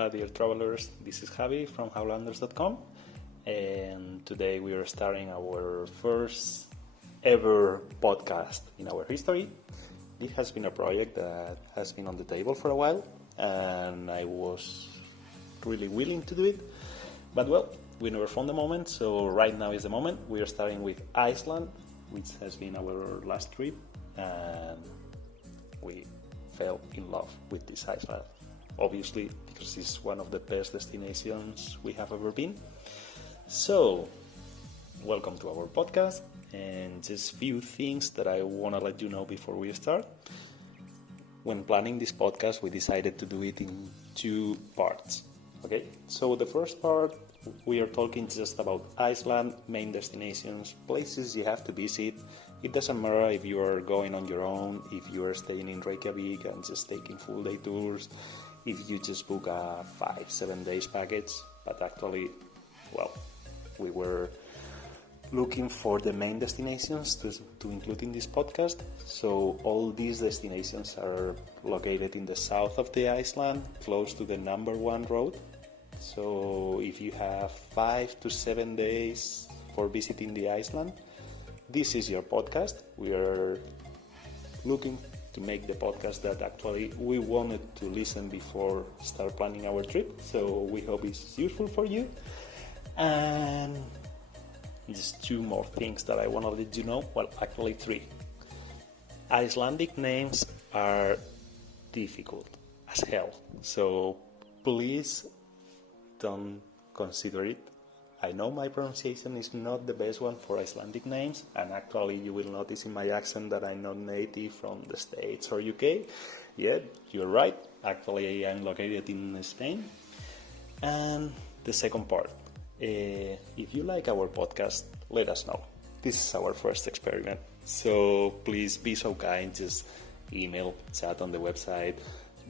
Hola, dear travelers. This is Javier from Howlanders.com, and today we are starting our first ever podcast in our history. It has been a project that has been on the table for a while, and I was really willing to do it, but well, we never found the moment, so right now is the moment. We are starting with Iceland, which has been our last trip, and we fell in love with this Iceland. Obviously, because it's one of the best destinations we have ever been. So, welcome to our podcast, and just few things that I want to let you know before we start. When planning this podcast, we decided to do it in two parts. Okay, so the first part, we are talking just about Iceland, main destinations, places you have to visit. It doesn't matter if you are going on your own, if you are staying in Reykjavik and just taking full day tours, if you just book a 5-7 days package. But actually, well, we were looking for the main destinations to include in this podcast. So all these destinations are located in the south of the Iceland, close to the number one road. So if you have 5 to 7 days for visiting the Iceland, this is your podcast. We are looking to make the podcast that actually we wanted to listen before start planning our trip. So we hope it's useful for you. And just two more things that I want to let you know. Well, actually three. Icelandic names are difficult as hell. So please don't consider it. I know my pronunciation is not the best one for Icelandic names, and actually you will notice in my accent that I'm not native from the States or UK. Yeah, you're right. Actually, I'm located in Spain. And the second part, if you like our podcast, let us know. This is our first experiment. So please be so kind, just email, chat on the website,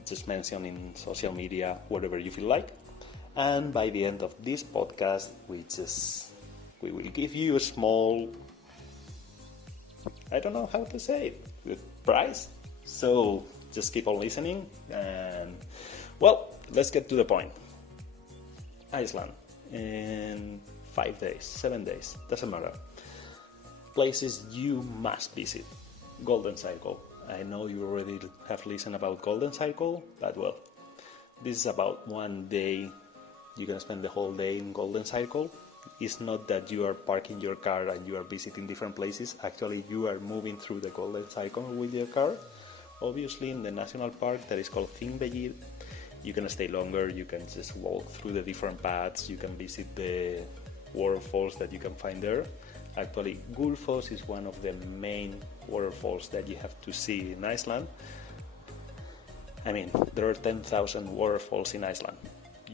just mention in social media, whatever you feel like. And by the end of this podcast, we will give you a small, I don't know how to say it, prize. So just keep on listening, and well, let's get to the point. Iceland in 5 days, 7 days, doesn't matter. Places you must visit. Golden Circle. I know you already have listened about Golden Circle, but well, this is about 1 day. You can spend the whole day in Golden Circle. It's not that you are parking your car and you are visiting different places. Actually, you are moving through the Golden Circle with your car. Obviously, in the national park that is called Þingvellir, you can stay longer. You can just walk through the different paths. You can visit the waterfalls that you can find there. Actually, Gullfoss is one of the main waterfalls that you have to see in Iceland. I mean, there are 10,000 waterfalls in Iceland.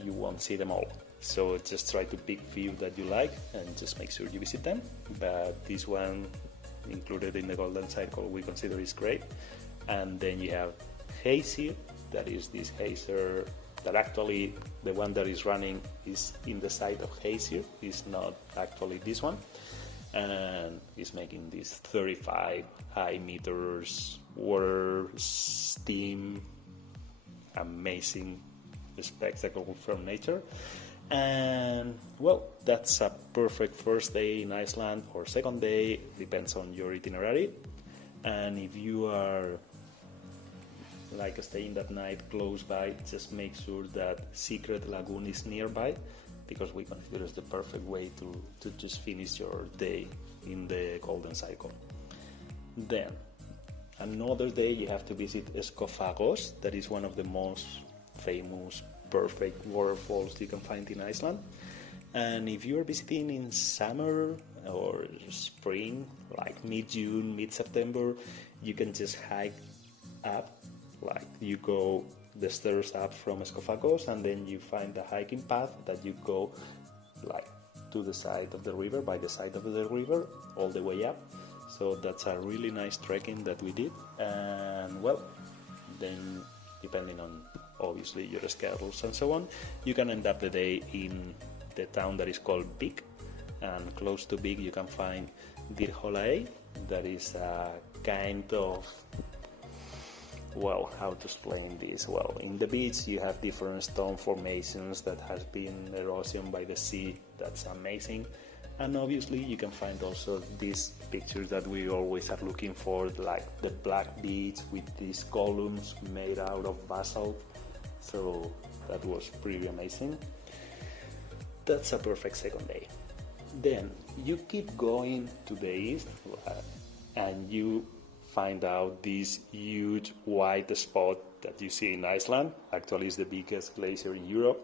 You won't see them all, so just try to pick few that you like and just make sure you visit them. But this one included in the Golden Circle we consider is great. And then you have Heysir, that is this geyser that actually the one that is running is in the side of Heysir, is not actually this one, and is making this 35 high meters water steam, amazing spectacle from nature. And well, that's a perfect first day in Iceland, or second day, depends on your itinerary. And if you are like staying that night close by, just make sure that Secret Lagoon is nearby, because we consider it's the perfect way to just finish your day in the Golden Circle. Then another day you have to visit Skofagos, that is one of the most famous, perfect waterfalls you can find in Iceland. And if you're visiting in summer or spring, like mid-June, mid-September, you can just hike up, like you go the stairs up from Skofagos, and then you find a hiking path that you go like to the side of the river, by the side of the river, all the way up. So that's a really nice trekking that we did. And well, then depending on obviously your schedules and so on, you can end up the day in the town that is called Vik, and close to Vik you can find Dyrhólaey, that is a kind of Well, how to explain this? Well, in the beach you have different stone formations that has been erosion by the sea. That's amazing. And obviously you can find also these pictures that we always are looking for, like the black beach with these columns made out of basalt. So that was pretty amazing. That's a perfect second day. Then you keep going to the east and you find out this huge white spot that you see in Iceland. Actually, it's the biggest glacier in Europe.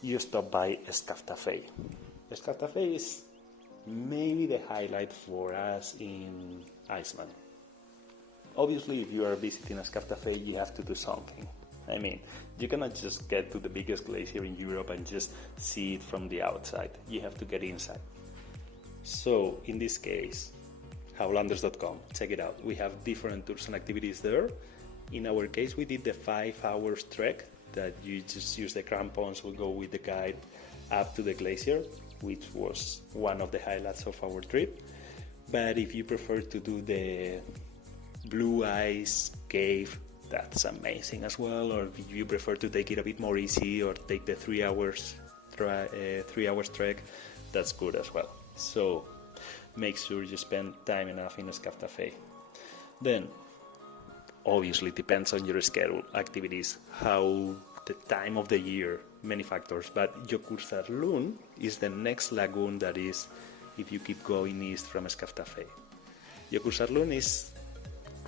You stop by Skaftafell. Skaftafell is maybe the highlight for us in Iceland. Obviously, if you are visiting Skaftafell, you have to do something. I mean, you cannot just get to the biggest glacier in Europe and just see it from the outside. You have to get inside. So, in this case, Howlanders.com, check it out. We have different tours and activities there. In our case, we did the 5 hours trek that you just use the crampons, we go with the guide up to the glacier, which was one of the highlights of our trip. But if you prefer to do the blue ice cave, that's amazing as well. Or if you prefer to take it a bit more easy or take the 3 hours trek, that's good as well. So make sure you spend time enough in Skaftafell. Then, obviously, depends on your schedule, activities, how the time of the year, many factors. But Jökulsárlón is the next lagoon that is, if you keep going east from Skaftafell. Jökulsárlón is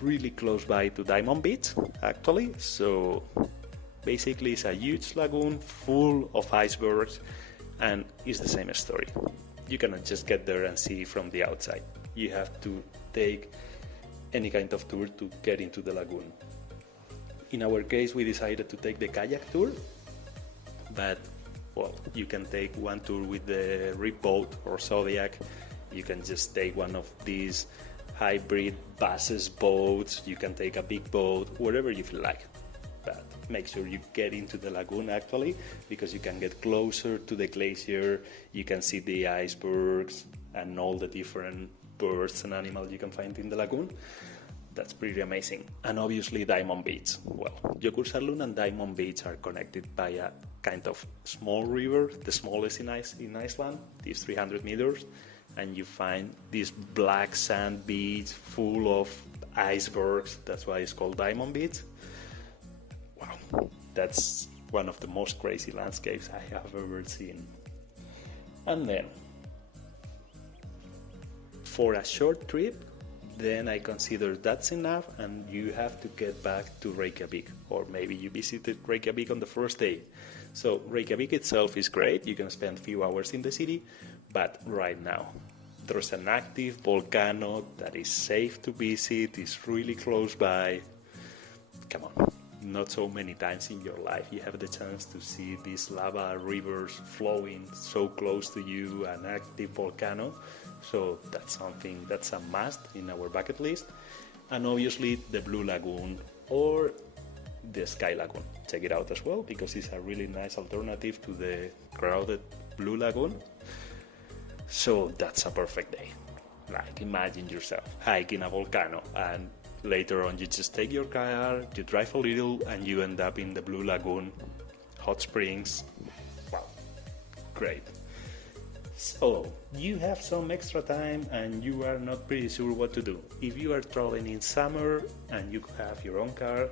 really close by to Diamond Beach, actually. So basically, it's a huge lagoon full of icebergs, and it's the same story. You cannot just get there and see from the outside. You have to take any kind of tour to get into the lagoon. In our case, we decided to take the kayak tour, but well, you can take one tour with the Rip boat or Zodiac. You can just take one of these hybrid buses boats. You can take a big boat, whatever you feel like. But make sure you get into the lagoon actually, because you can get closer to the glacier, you can see the icebergs and all the different birds and animals you can find in the lagoon. That's pretty amazing. And obviously Diamond Beach. Well, Jökulsárlón and Diamond Beach are connected by a kind of small river, the smallest in Iceland, it's 300 meters, and you find this black sand beach full of icebergs. That's why it's called Diamond Beach. Wow, that's one of the most crazy landscapes I have ever seen. And then, for a short trip, then I consider that's enough and you have to get back to Reykjavik. Or maybe you visited Reykjavik on the first day. So Reykjavik itself is great, you can spend a few hours in the city, but right now, there's an active volcano that is safe to visit, it's really close by. Come on. Not so many times in your life you have the chance to see these lava rivers flowing so close to you, an active volcano. So that's something that's a must in our bucket list. And obviously the Blue Lagoon or the Sky Lagoon. Check it out as well because it's a really nice alternative to the crowded Blue Lagoon. So that's a perfect day. Like imagine yourself hiking a volcano and later on you just take your car, you drive a little and you end up in the Blue Lagoon, hot springs. Wow, great. So you have some extra time and you are not pretty sure what to do. If you are traveling in summer and you have your own car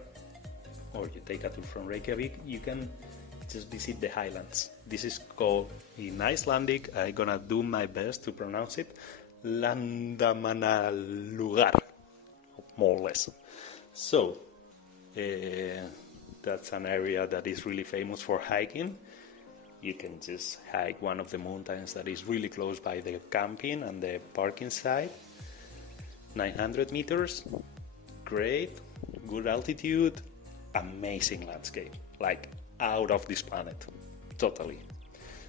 or you take a tour from Reykjavik, you can just visit the highlands. This is called in Icelandic, I'm gonna do my best to pronounce it, Landamannalaugar. More or less. So that's an area that is really famous for hiking. You can just hike one of the mountains that is really close by the camping and the parking side. 900 meters, great, good altitude, amazing landscape, like out of this planet, totally.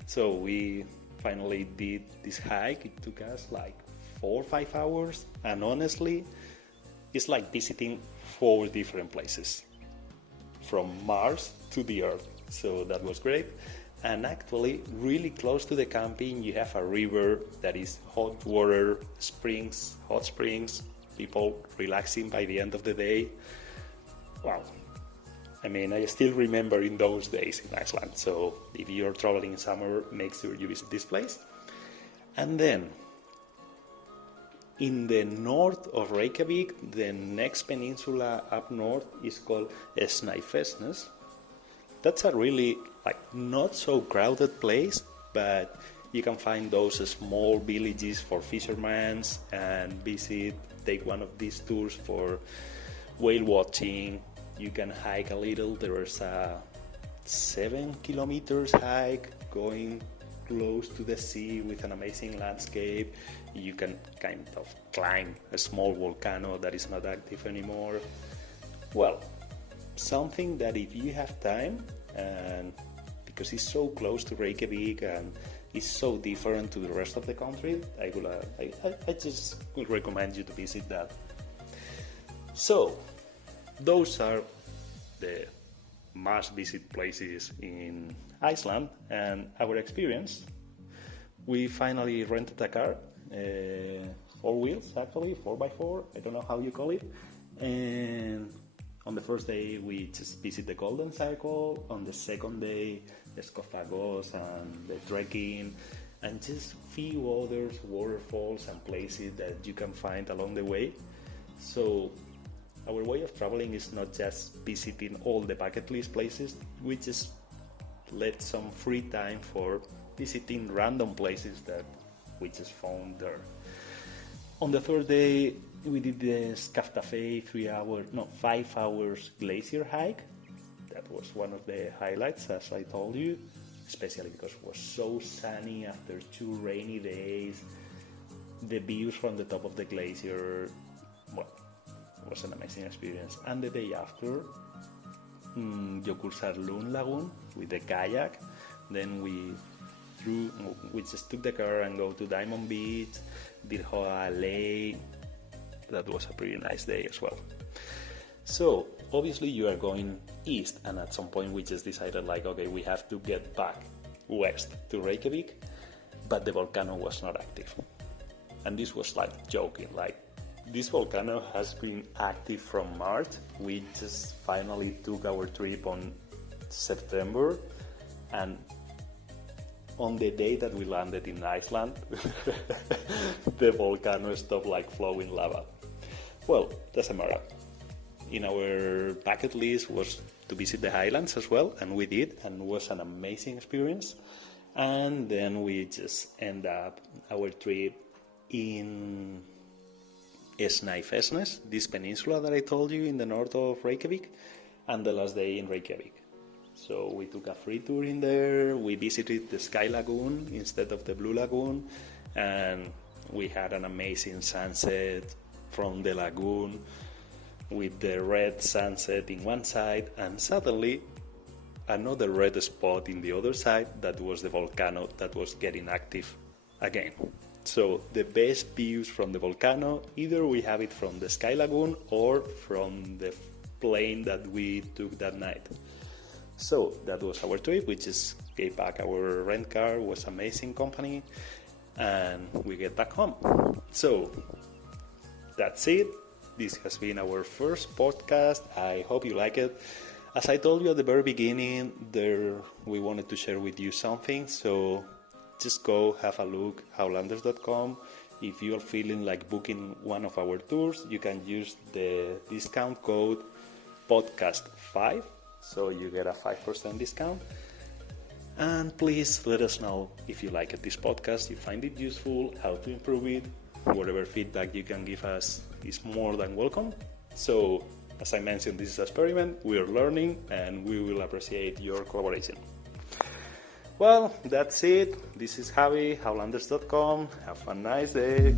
So we finally did this hike. It took us like 4 or 5 hours, and honestly, it's like visiting 4 different places from Mars to the Earth. So that was great. And actually, really close to the camping, you have a river that is hot water, springs, hot springs, people relaxing by the end of the day. Wow. I mean, I still remember in those days in Iceland. So if you're traveling in summer, make sure you visit this place. And then, in the north of Reykjavik, the next peninsula up north is called Snæfellsnes. That's a really not so crowded place, but you can find those small villages for fishermen and take one of these tours for whale watching. You can hike a little. There's a 7 kilometers hike going close to the sea with an amazing landscape. You can kind of climb a small volcano that is not active anymore. Well, something that if you have time, and because it's so close to Reykjavik and it's so different to the rest of the country, I just would recommend you to visit that. So, those are the must-visit places in Iceland, and our experience. We finally rented a car, 4 wheels actually, 4x4, I don't know how you call it, and on the first day we just visit the Golden Circle, on the second day the Skotagos and the trekking, and just few other waterfalls and places that you can find along the way. So our way of traveling is not just visiting all the bucket list places, we just let some free time for visiting random places that we just found there. On the third day, we did the Skaftafe 5 hours glacier hike. That was one of the highlights, as I told you, especially because it was so sunny after 2 rainy days. The views from the top of the glacier, well, it was an amazing experience. And the day after, Jökulsárlón Lagoon with the kayak. Then we just took the car and go to Diamond Beach, Dirhoa Lake. That was a pretty nice day as well. So obviously you are going east, and at some point we just decided okay, we have to get back west to Reykjavik, but the volcano was not active. And this was joking, this volcano has been active from March. We just finally took our trip on September, and on the day that we landed in Iceland, the volcano stopped flowing lava. Well, doesn't matter. In our bucket list was to visit the highlands as well, and we did, and it was an amazing experience. And then we just end up our trip in Snæfellsnes, this peninsula that I told you in the north of Reykjavik, and the last day in Reykjavik. So we took a free tour in there, we visited the Sky Lagoon instead of the Blue Lagoon, and we had an amazing sunset from the lagoon with the red sunset in one side, and suddenly another red spot in the other side. That was the volcano that was getting active again. So the best views from the volcano, either we have it from the Sky Lagoon or from the plane that we took that night. So that was our trip. We just gave back our rent car, it was amazing company, and we get back home. So that's it. This has been our first podcast. I hope you like it. As I told you at the very beginning, we wanted to share with you something, so just go have a look, howlanders.com. If you are feeling like booking one of our tours, you can use the discount code podcast5, so you get a 5% discount. And please let us know if you like this podcast, you find it useful, how to improve it. Whatever feedback you can give us is more than welcome. So, as I mentioned, this is an experiment, we are learning, and we will appreciate your collaboration. Well, that's it. This is Javi, howlanders.com. Have a nice day.